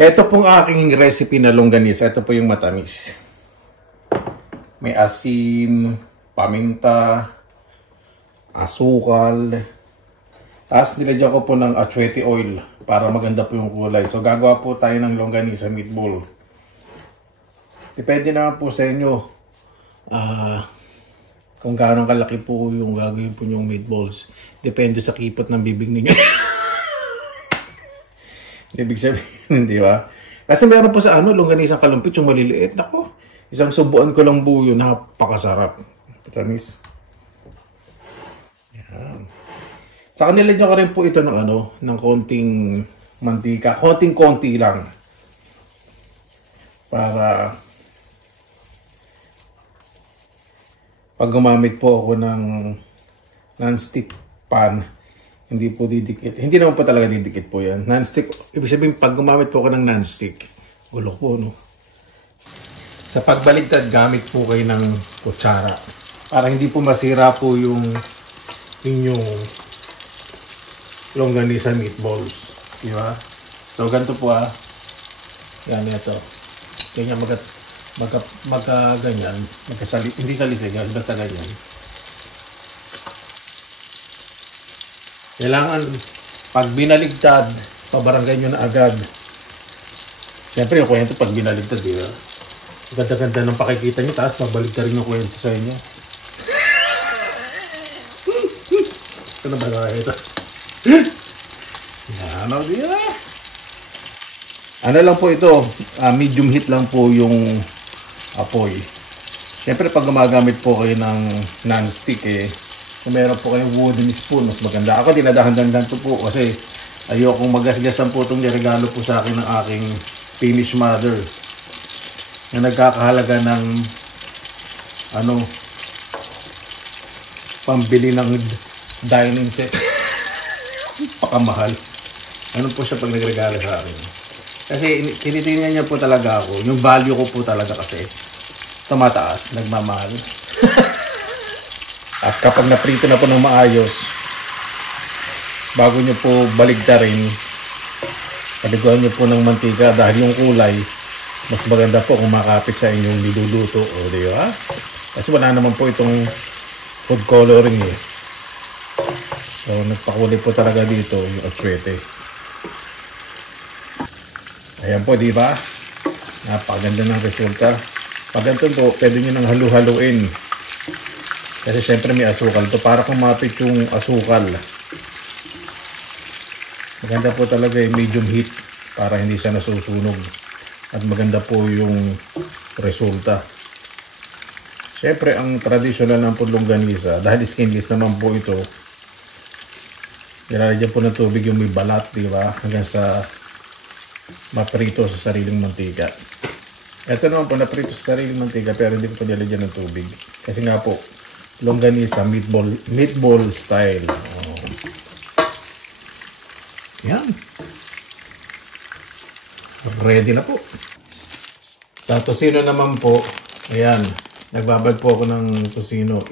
Ito pong aking recipe na longganisa. Ito po yung matamis. May asin, paminta, asukal. Tapos nilagyan ko po ng atsuete oil para maganda po yung kulay. So gagawa po tayo ng longganisa meatball. Depende naman po sa inyo kung gaano kalaki po yung gagawin po yung meatballs. Depende sa kipot ng bibig ninyo. Ibig sabihin, di ba? Kasi meron po sa longganisa kalumpit, yung maliliit. Nako, isang subuan ko lang po yun. Napakasarap. Patamis. Yan. Saka nilagyan ko rin po ito ng konting mantika. Konting-konti lang. Para pag gumamit po ako ng non-stick pan, hindi po didikit. Hindi naman po talaga didikit po yan. Non-stick, ibig sabihin pag gumamit po ako ng non-stick, ulo po, no? Sa pagbaligtad, gamit po kayo ng kutsara. Para hindi po masira po yung inyong longganisa meatballs. Di ba? So, ganito po Yan, ito. Ganyan, ganyan. Hindi salisig, basta ganyan. Kailangan, pag binaligtad, pabarangay nyo na agad. Siyempre, yung kwento pag binaligtad, di ba? Ganda-ganda ng pakikita nyo, tapos pabaligtad rin yung kwento sa inyo. Ito na ba ito? Yan, di ba? Ano lang po ito, medium heat lang po yung apoy. Siyempre, pag gumagamit po kayo ng non-stick, kung meron po kayong wooden spoon, mas maganda. Ako, dinadahan-dahan to po kasi ayokong magasgasan po itong niregalo po sa akin ng aking Finnish mother na nagkakahalaga ng pambili ng dining set. Pakamahal. Ano po siya pag nagregalo sa akin? Kasi tinitingnan niya po talaga ako. Yung value ko po talaga kasi tumataas, nagmamahal. At kapag naprito na po ng maayos, bago nyo po baligtarin, paliguan nyo po ng mantika dahil yung kulay, mas maganda po kung makapit sa inyong niluluto. O, di ba? Kasi wala naman po itong food coloring So, nagpakulay po talaga dito yung atsuete. Ayan po, di ba? Napakaganda ng resulta. Pag ganito po, pwede nyo nang halu-haluin. Kasi syempre may asukal to para kumapit yung asukal. Maganda po talaga yung medium heat para hindi siya nasusunog. At maganda po yung resulta. Syempre ang traditional ng longganisa, dahil skinless naman po ito, nilalagyan po ng tubig yung may balat, di ba? Hanggang sa maprito sa sariling mantika. Ito naman po naprito sa sariling mantika pero hindi po nilalagyan ng tubig. Kasi nga po, longganisa meatball style. Yan. Ready na po. Sa tosino naman po, ayan, nagbabad po ako ng tosino.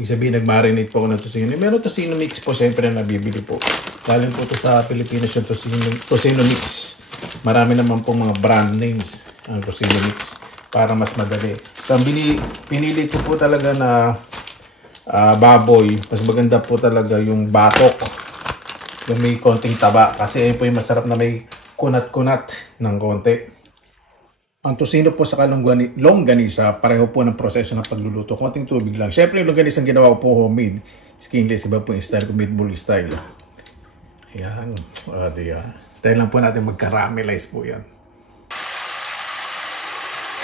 Ibig sabihin, nag-marinate po ako ng tosino. Meron tosino mix po, syempre na nabibili po. Galing po ito sa Pilipinas yung tosino mix. Marami naman po mga brand names ang tosino mix para mas madali. So, ang pinili ko po talaga na baboy, mas maganda po talaga yung batok, yung may konting taba, kasi ayun po yung masarap na may kunat-kunat ng konti. Ang tosino po sa longganisa, pareho po ng proseso ng pagluluto, konting tubig lang. Syempre yung longganisa ang ginawa ko po homemade, skinless, iba po yung style ko, meatball style. Ayan, tayo lang po natin mag-caramelize po yan.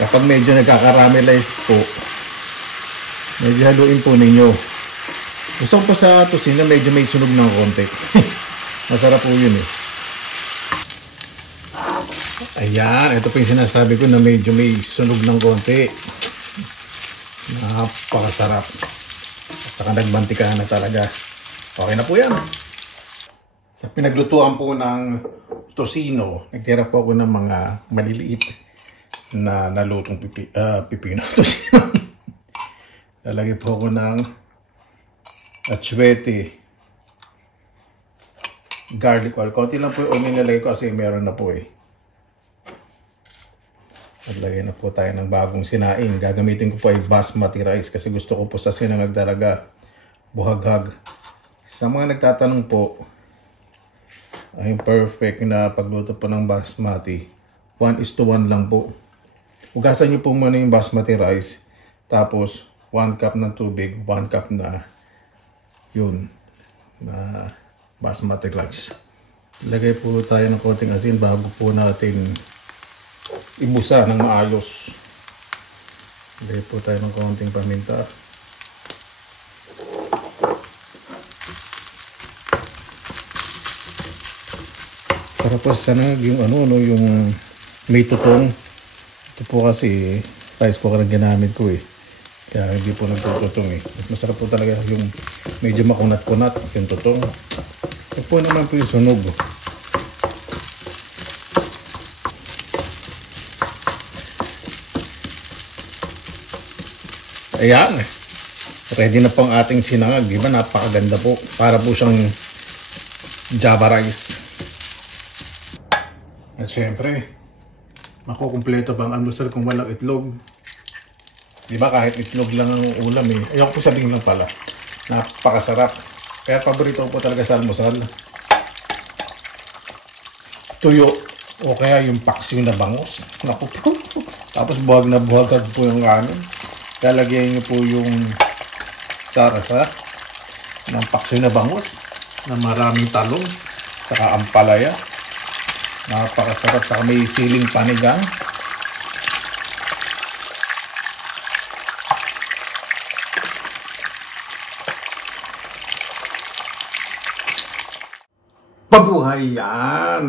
Kapag medyo nagka-caramelize po, medyo haluin po ninyo. Gusto ko po sa tosino medyo may sunog ng konti. Masarap po yun Ayan, ito po yung sinasabi ko na medyo may sunog ng konti. Napakasarap. At saka nagbantikahan na talaga. Okay na po yan. Sa pinaglutuan po ng tosino, nagtira po ako ng mga maliliit na nalutong pipino. Tosino. Lalagay po ako ng atsuete, garlic oil. Konti lang po yung onion nilagay ko kasi meron na po At lagay na po tayo ng bagong sinaing. Gagamitin ko po ay basmati rice kasi gusto ko po sa sinangag talaga buhaghag. Sa mga nagtatanong po, ay perfect na pagluto po ng basmati, 1:1 lang po. Hugasan niyo po muna yung basmati rice, tapos 1 cup ng tubig, 1 cup na yun, na basmati rice. Lagay po tayo ng konting asin bago po natin ibusa ng maayos. Lagay po tayo ng konting paminta. Sarap po sa sanag yung yung may tutong. Ito po kasi rice cooker ang ginamit ko eh. Kaya hindi po nagtututong eh. Masarap po talaga yung medyo makunat-kunat yung tutong. Ito po naman po yung sunog. Ayan. Ready na po ang ating sinangag. Diba? Napakaganda po. Para po siyang Java rice. At syempre, makukumpleto ba ang almusal kung walang itlog? Diba kahit itlog lang ang ulam eh. Ayoko po sabihin lang pala. Napakasarap. Kaya paborito ko po talaga sa almusal. Tuyo. O kaya yung paksiw na bangus. Naku po. Tapos buhag na buhagag po yung kanin. Lalagyan niyo po yung sarasa ng paksiw na bangus na maraming talong saka ampalaya. Napakasarap, saka may siling panigang. Pabuhay yan!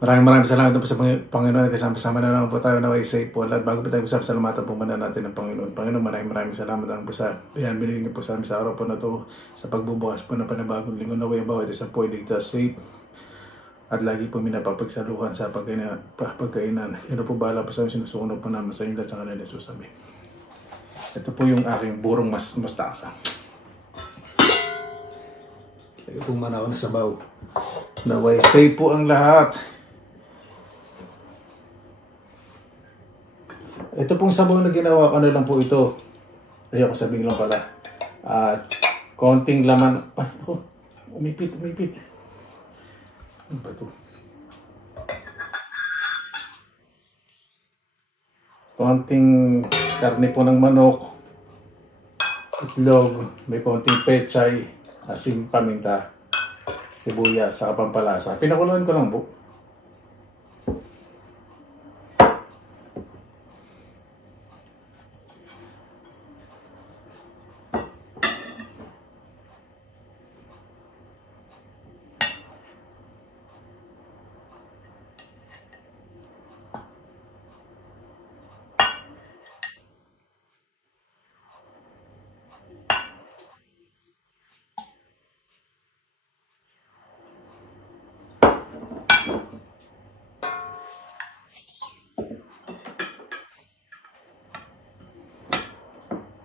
Maraming salamat po sa Panginoon. Kasama-sama na naman po tayo na way safe po. At bago po tayo salamatan po muna natin ng Panginoon. Panginoon, maraming salamat naman po sa binigay niyo po sa amin sa araw po na to, sa pagbubukas po ng panibagong linggo na way bawat isa po ay ligtas, safe, at lagi po minapapagsaluhan sa pagkainan. Yun po bahala po sa amin, sinusunod po namin sa inyo at sa kanila Jesus. Amen. Ito po yung aking burong mustasa. Ito pong manaw na sabaw. Naway safe po ang lahat. Ito pong sabaw na ginawa, ano lang po ito. Ayoko sabihin lang pala. At konting laman. Ay, ako. Umipit. Ano ba ito? Konting karne po ng manok. Itlog. May konting pechay. Asin, paminta. Sibuyas, saka pampalasa. Pinakuluan ko lang po.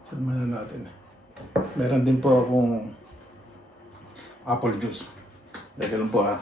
Samahan natin. Meron din po akong apple juice. Dahil lang po ha.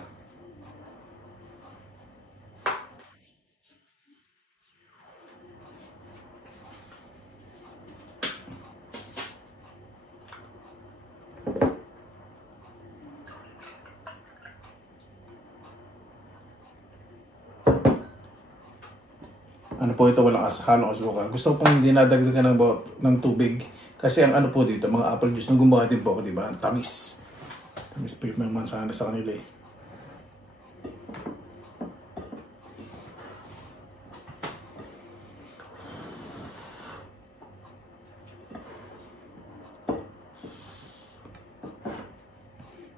Ano po ito, walang halong asukal. Gusto ko pong dinadagdagan ng tubig. Kasi ang ano po dito, mga apple juice, nung gumawa din po ako, diba? Ang tamis. Tamis po yung mansana sa kanila eh.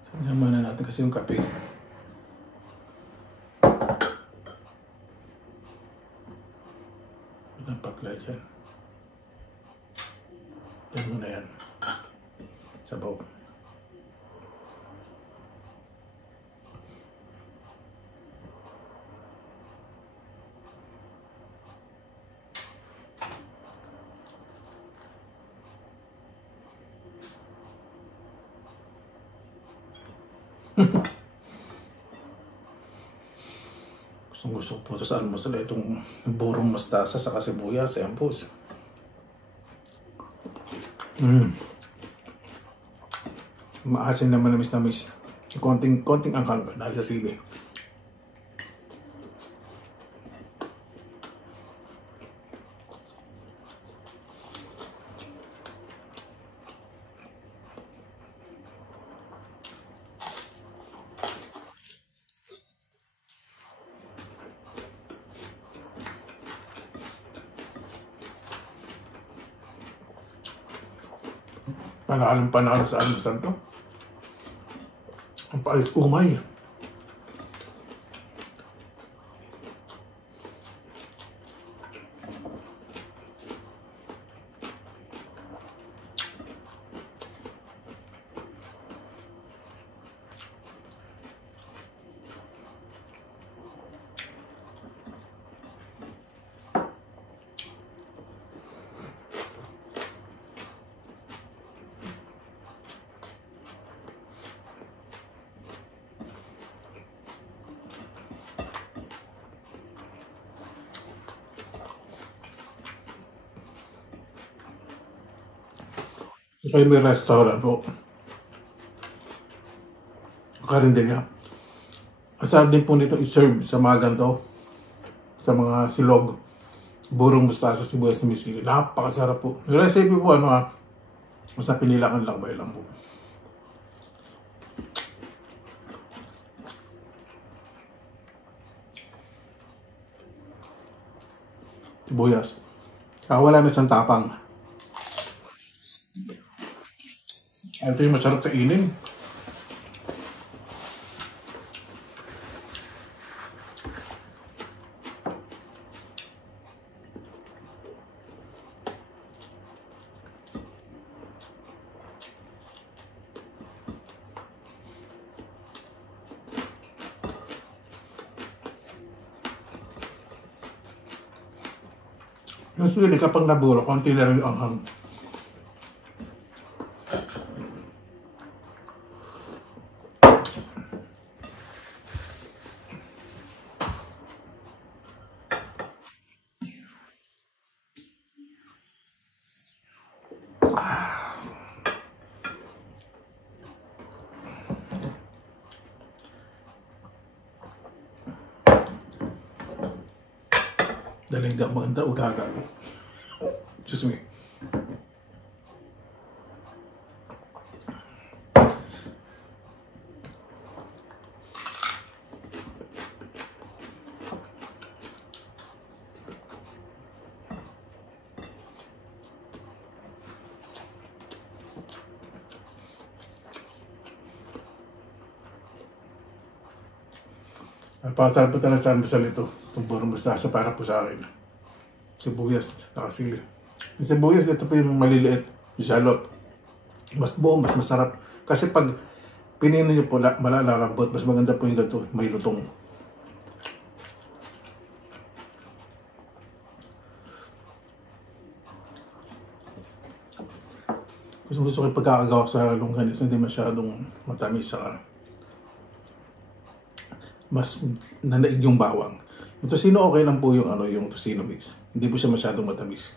Sabihan muna natin kasi yung kape. Walang pakla dyan. Yan mo na yan. Sabaw. Gusto ko po ito sa almusal. Itong burong mustasa sa sibuyas. Ayan po. Maasin na manamis-namis. Konting anghang dahil sa sili. Panalo sa almusal to. Ang palit umay. Kaya may restaurant po. Karinderya. Asal din po nito i-serve sa mga ganito. Sa mga silog. Burong mustasa, sibuyas na misili. Napakasarap po. Yung recipe po basta pinilangan lang ba lang po. Sibuyas. Wala na siyang tapang. Ito yung masarap kainin. Yung sili kapag naburo, konti na rin yung anghang. Daling maganda ugaga. Excuse me. Napakasarap po talaga sa almusal ito. Itong burong mustasa para po sa akin. Sibuyas, nakasili. Yung sibuyas, ito po yung maliliit. Yung salot. Mas buo, mas masarap. Kasi pag pinino nyo po, malalambot. Mas maganda po yung ganito, may lutong. Gusto ko yung pagkakagawa sa longganisa, hindi masyadong matamis sa mas nanaig yung bawang. Yung tosino okay lang po yung yung tosino mix. Hindi po siya masyadong matamis.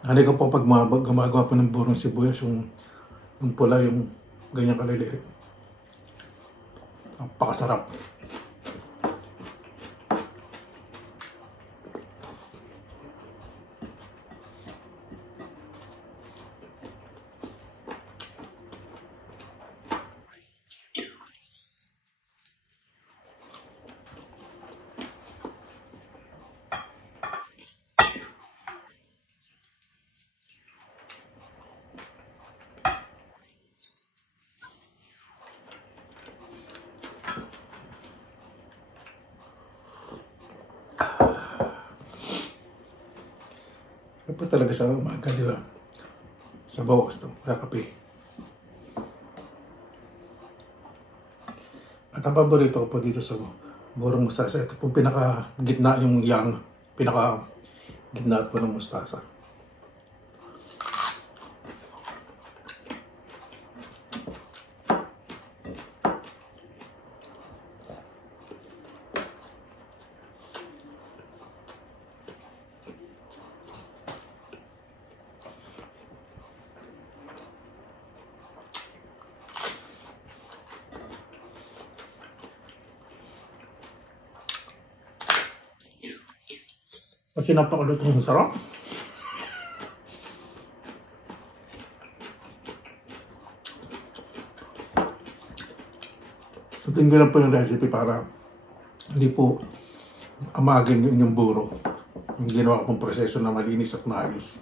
Hanay ko po pag gumagawa po ng burong sibuyas, yung pula, yung ganyan kaliliit. Napakasarap. po talaga sa umaga, di ba? Sa bawas ito, kakape. At ang paborito ko po dito sa burong mustasa, ito po pinaka-gitna yung pinaka-gitna po ng mustasa. Kasi napakulot ng sarap. So, hindi lang po yung recipe para hindi po amagin yung inyong buro. Yung ginawa pong proseso na malinis at maayos.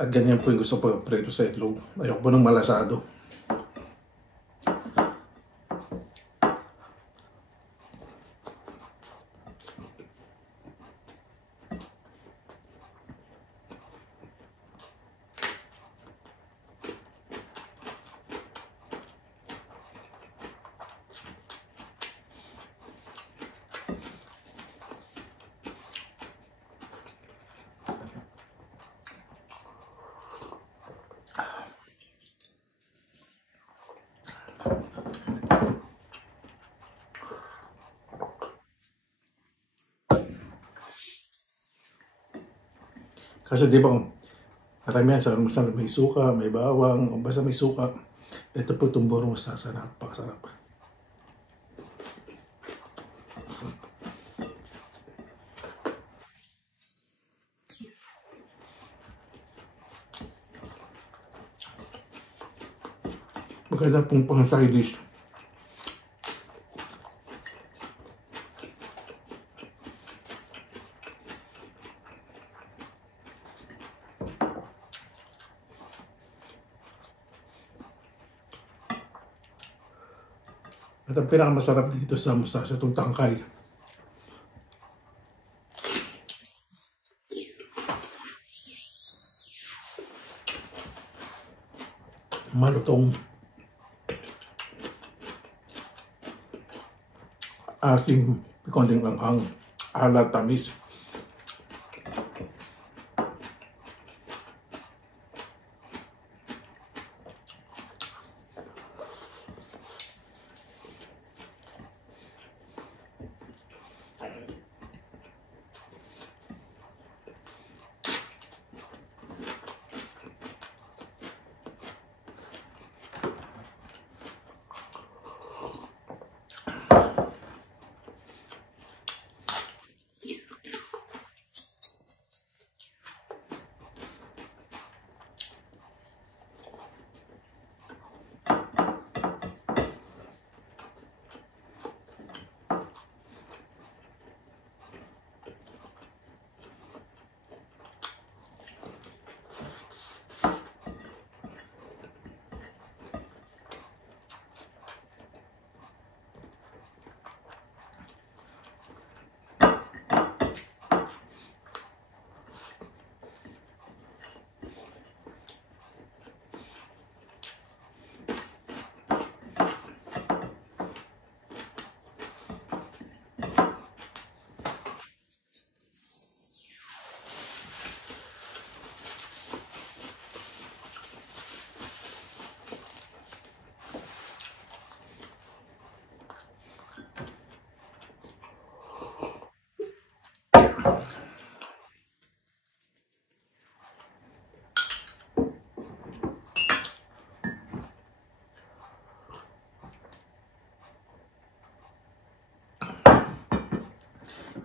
At ganyan po yung gusto ko prito sa itlog. Ayoko po ng malasado. Kasi di ba, karamihan sa almusal may suka, may bawang, o basta may suka. Ito po itong burong mustasa, napakasarap. Maganda pong pang side dish. At ang pinakamasarap dito sa mustasa, itong tangkay. Malutong. Aking konting langhang, alat, tamis.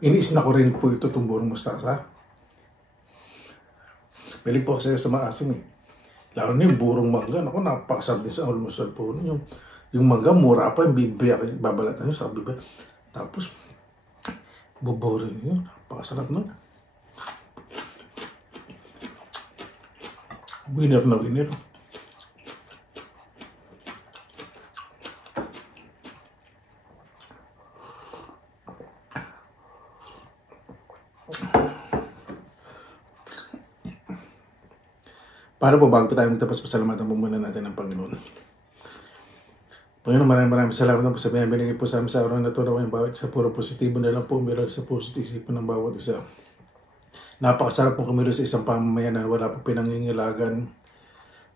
Iniis na ko rin po ito itong burong mustasa. Balik po kasi sa maasim eh. Lalo na yung burong mangga. Ako, napakasarap din sa almusal po. Yung mangga, mura pa. Yung bibig, babalatan nyo sa bibig. Tapos, buburin nyo. Napakasarap nun. Winner na winner. Paano po bago tayo magtapos, pasalamatan po muna natin ang Panginoon. Panginoon, maraming salamat po sa binigay po sa amin sa araw na ito. Yung bawat isa puro positibo na lang po, meron sa puso at isipan ng bawat isa. Napakasarap po kumilos sa isang pamamayan na wala pong pinangingilagan.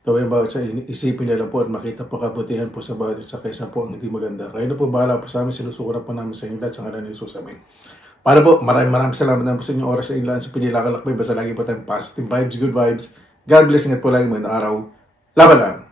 Gawin bawat sa isipin nila po at makita po kabutihan po sa bawat isa kaysa po ang hindi maganda. Kayo na po bahala po sa amin, sinusukuran po namin sa inyo lahat sa ngalan ni Jesus. Amen. Para po, maraming salamat na po sa inyong oras sa ilan sa pinilakalakbay. Basta lagi po tayong positive vibes, good vibes. God bless, ingat po lagi, magandang araw. Laban lang!